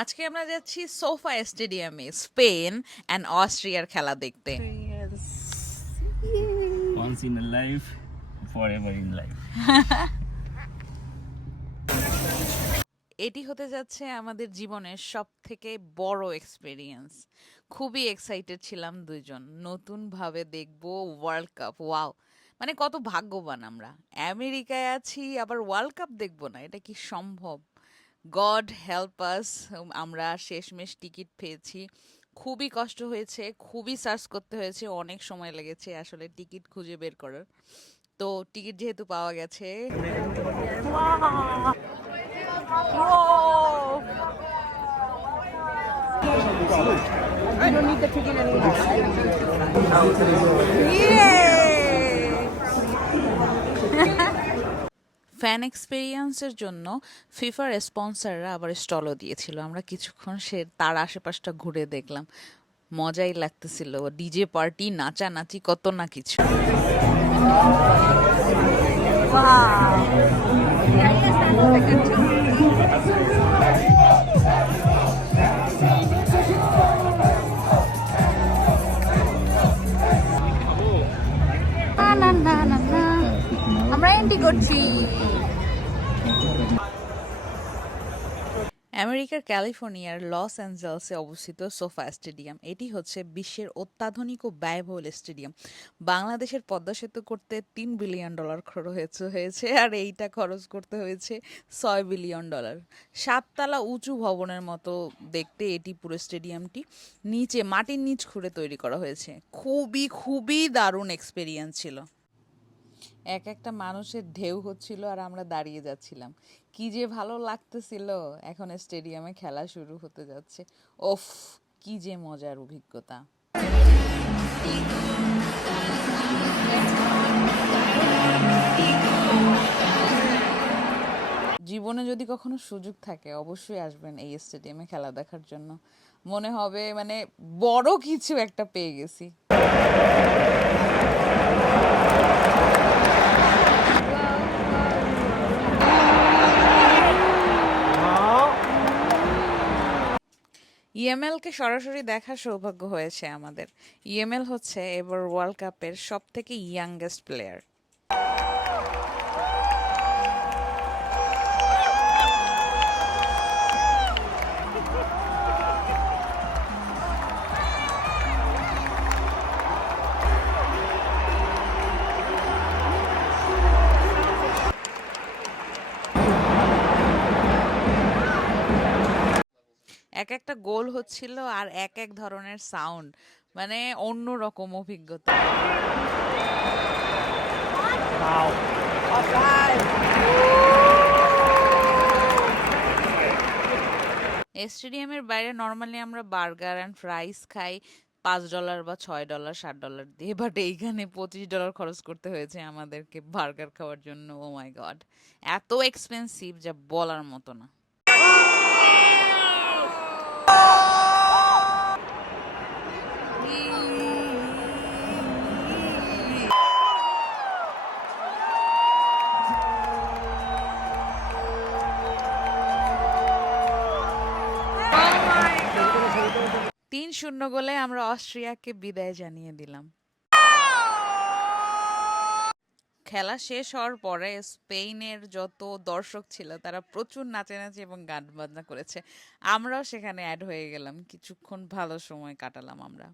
আজকে আমরা যাচ্ছি সোফা স্টেডিয়ামে স্পেন অ্যান্ড অস্ট্রিয়ার খেলা দেখতে। Once in a life, forever in life. এটি হতে যাচ্ছে আমাদের জীবনের সব থেকে বড় এক্সপিরিয়েন্স। খুবই এক্সাইটেড ছিলাম দুইজন, নতুন ভাবে দেখবো ওয়ার্ল্ড কাপ। ওয়াও, মানে কত ভাগ্যবান আমরা, আমেরিকায় আছি আবার ওয়ার্ল্ড কাপ দেখবো না, এটা কি সম্ভব? God help us. আমরা শেষমেশ টিকিট পেয়েছি। খুবই কষ্ট হয়েছে, খুবই সার্চ করতে হয়েছে, অনেক সময় লেগেছে আসলে টিকিট খুঁজে বের করার। তো টিকিট যেহেতু পাওয়া গেছে, ফ্যান এক্সপেরিয়েন্সের জন্য ফিফার স্পন্সররা আবার স্টলও দিয়েছিল। আমরা কিছুক্ষণ তার আশেপাশটা ঘুরে দেখলাম, মজাই লাগতেছিল। ডিজে পার্টি, নাচানাচি, কত না কিছু। আমরা এন্ট্রি করছি। আমেরিকার ক্যালিফোর্নিয়ার লস অ্যাঞ্জেলসে অবস্থিত সোফা স্টেডিয়াম, এটি হচ্ছে বিশ্বের অত্যাধুনিক ও ব্যয়বহুল স্টেডিয়াম। বাংলাদেশের পদ্মা সেতু করতে $3 বিলিয়ন খরচ হয়েছে, আর এইটা খরচ করতে হয়েছে $6 বিলিয়ন। 7 তলা উঁচু ভবনের মতো দেখতে এটি পুরো স্টেডিয়ামটি। নিচে মাটির নিচ খুঁড়ে তৈরি করা হয়েছে। খুবই খুবই দারুণ এক্সপেরিয়েন্স ছিল। এক একটা মানুষের ঢেউ হচ্ছিল আর আমরা দাঁড়িয়ে যাচ্ছিলাম। কি যে ভালো লাগতেছিল। এখন স্টেডিয়ামে খেলা শুরু হতে যাচ্ছে। ওফ, কি যে মজার অভিজ্ঞতা। জীবনে যদি কখনো সুযোগ থাকে অবশ্যই আসবেন এই স্টেডিয়ামে খেলা দেখার জন্য। মনে হবে মানে বড় কিছু একটা পেয়ে গেছি। ইএমএলকে সরাসরি দেখার সৌভাগ্য হয়েছে আমাদের। ইএমএল হচ্ছে এবার ওয়ার্ল্ড কাপের সব থেকে ইয়াংগেস্ট প্লেয়ার। এক একটা গোল হচ্ছিল আর এক এক ধরনের সাউন্ড, মানে অন্য রকম অভিজ্ঞতা। স্টেডিয়ামের বাইরে নর্মালি আমরা বার্গার অ্যান্ড ফ্রাইস খাই $5 বা $6, $7 দিয়ে, বাট এইখানে $25 খরচ করতে হয়েছে আমাদেরকে বার্গার খাওয়ার জন্য। ও মাই গড, এত এক্সপেন্সিভ যা বলার মতো না। তিন শূন্য গোলে আমরা অস্ট্রিয়াকে বিদায় জানিয়ে দিলাম। খেলা শেষ হওয়ার পরে স্পেনের যত দর্শক ছিল তারা প্রচুর নাচানাচি এবং গান বাজনা করেছে। আমরাও সেখানে অ্যাড হয়ে গেলাম, কিছুক্ষণ ভালো সময় কাটালাম আমরা।